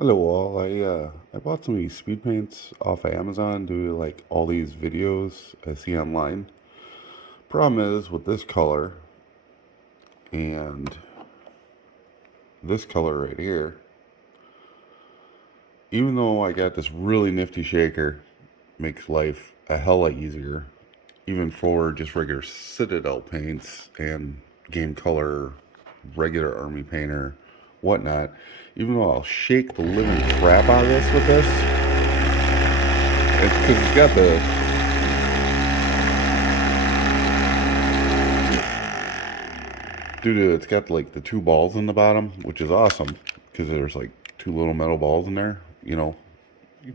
Hello all. I bought some of these speed paints off of Amazon due to like all these videos I see online. Problem is with this color and this color right here, even though I got this really nifty shaker, makes life a hell lot easier, even for just regular Citadel paints and game color, regular army painter, whatnot. Even though I'll shake the living crap out of this with this, it's because it's got the due to it's got like the two balls in the bottom, which is awesome because there's like two little metal balls in there. You're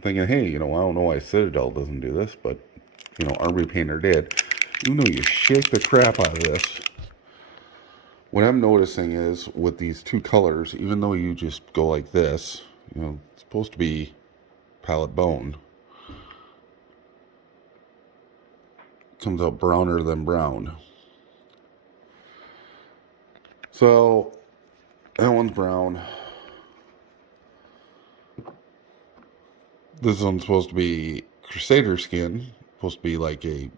thinking, hey, I don't know why Citadel doesn't do this, but Armory Painter did. Even though you shake the crap out of this, what I'm noticing is with these two colors, even though you just go like this, it's supposed to be palette bone, it comes out browner than brown. So that one's brown. This one's supposed to be Crusader skin, supposed to be like a,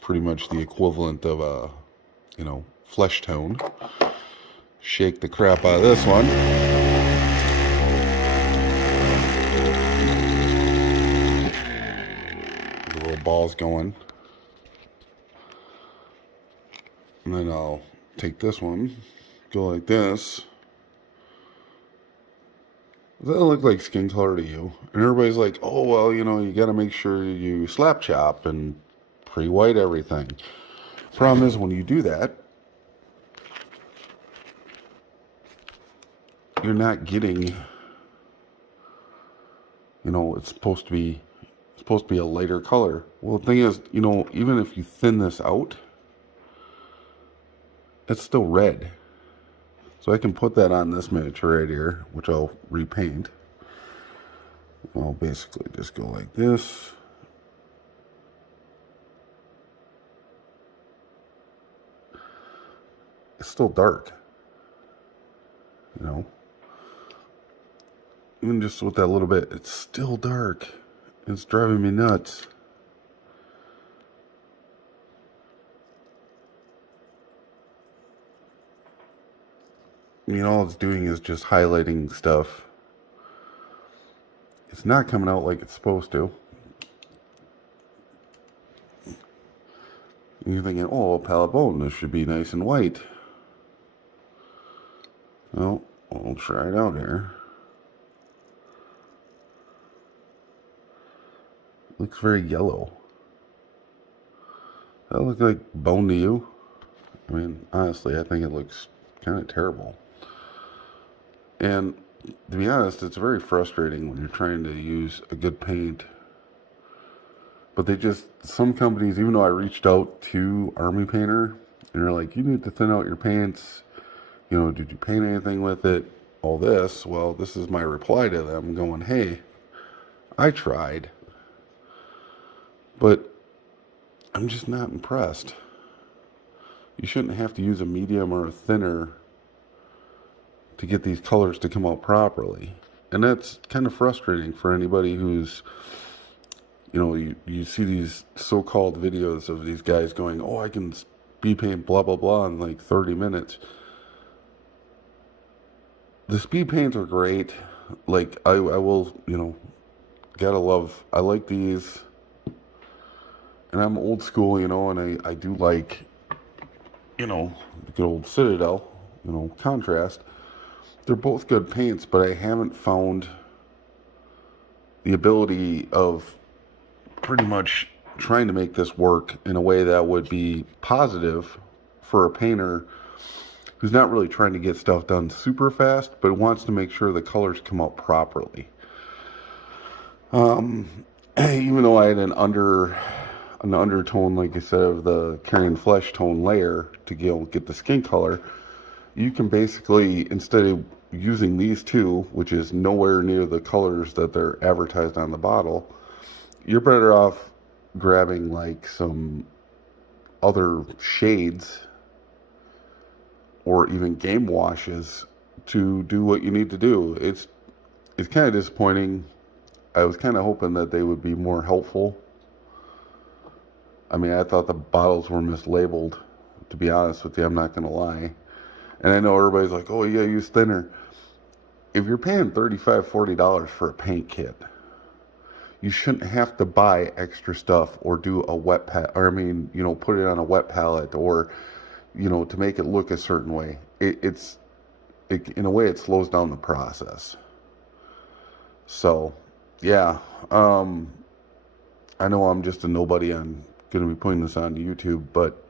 pretty much the equivalent of a, flesh tone. Shake the crap out of this one. The little balls going. And then I'll take this one, go like this. Does that look like skin color to you? And everybody's like, oh, well, you got to make sure you slap chop and pre-white everything. Problem is, when you do that, you're not getting, it's supposed to be a lighter color. Well, the thing is, even if you thin this out, it's still red. So I can put that on this miniature right here, which I'll repaint. I'll basically just go like this. It's still dark, you know. Even just with that little bit, it's still dark. It's driving me nuts. All it's doing is just highlighting stuff. It's not coming out like it's supposed to. And you're thinking, oh, palette bone, this should be nice and white. Well, we'll try it out here. Looks very yellow. That look like bone to you? I mean, honestly, I think it looks kind of terrible. And to be honest, it's very frustrating when you're trying to use a good paint. But some companies, even though I reached out to Army Painter, and they're like, you need to thin out your paints. Did you paint anything with it? All this. Well, this is my reply to them going, hey, I tried. But I'm just not impressed. You shouldn't have to use a medium or a thinner to get these colors to come out properly. And that's kind of frustrating for anybody who's, you see these so-called videos of these guys going, oh, I can speed paint blah, blah, blah in like 30 minutes. The speed paints are great. Like, I will, gotta love, I like these. And I'm old school, and I do like, the good old Citadel, contrast. They're both good paints, but I haven't found the ability of pretty much trying to make this work in a way that would be positive for a painter who's not really trying to get stuff done super fast, but wants to make sure the colors come out properly. Even though I had an undertone, like I said, of the carrion flesh tone layer to get the skin color, you can basically, instead of using these two, which is nowhere near the colors that they're advertised on the bottle, you're better off grabbing like some other shades or even game washes to do what you need to do. it's kind of disappointing. I was kind of hoping that they would be more helpful. I mean, I thought the bottles were mislabeled, to be honest with you. I'm not going to lie. And I know everybody's like, oh, you gotta use thinner. If you're paying $35, $40 for a paint kit, you shouldn't have to buy extra stuff or do a wet or I mean, put it on a wet palette or, to make it look a certain way. In a way, it slows down the process. So, yeah, I know I'm just a nobody. I'm going to be putting this on YouTube, but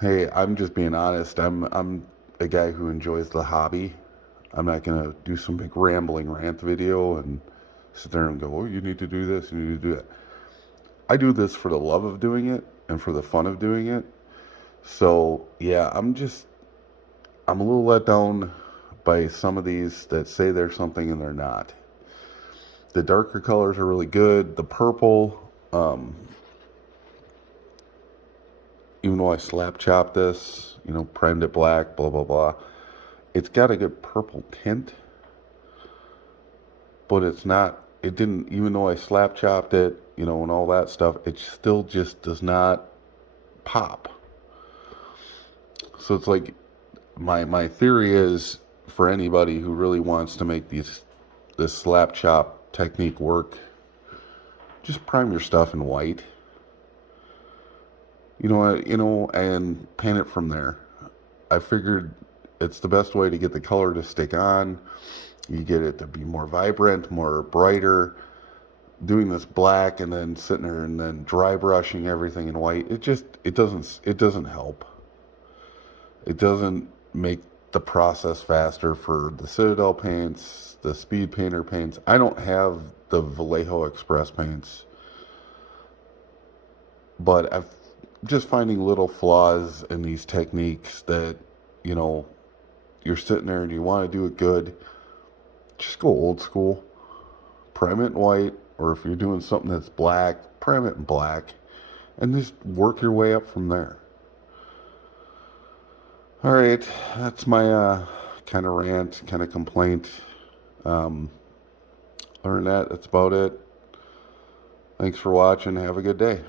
hey, I'm just being honest. I'm a guy who enjoys the hobby. I'm not going to do some big rambling rant video and sit there and go, oh, you need to do this, you need to do that. I do this for the love of doing it and for the fun of doing it. So, yeah, I'm a little let down by some of these that say they're something and they're not. The darker colors are really good. The purple, even though I slap chopped this, primed it black, blah, blah, blah, it's got a good purple tint, but it didn't, even though I slap chopped it, and all that stuff, it still just does not pop. So it's like, my theory is for anybody who really wants to make this slap chop technique work, just prime your stuff in white. And paint it from there. I figured it's the best way to get the color to stick on. You get it to be more vibrant, more brighter. Doing this black and then sitting there and then dry brushing everything in white, it doesn't help. It doesn't make the process faster for the Citadel paints, the Speed Painter paints. I don't have the Vallejo Express paints, but I'm just finding little flaws in these techniques that, you're sitting there and you want to do it good. Just go old school. Prime it in white, or if you're doing something that's black, prime it in black, and just work your way up from there. All right, that's my kind of rant, kind of complaint. Other than that, that's about it. Thanks for watching. Have a good day.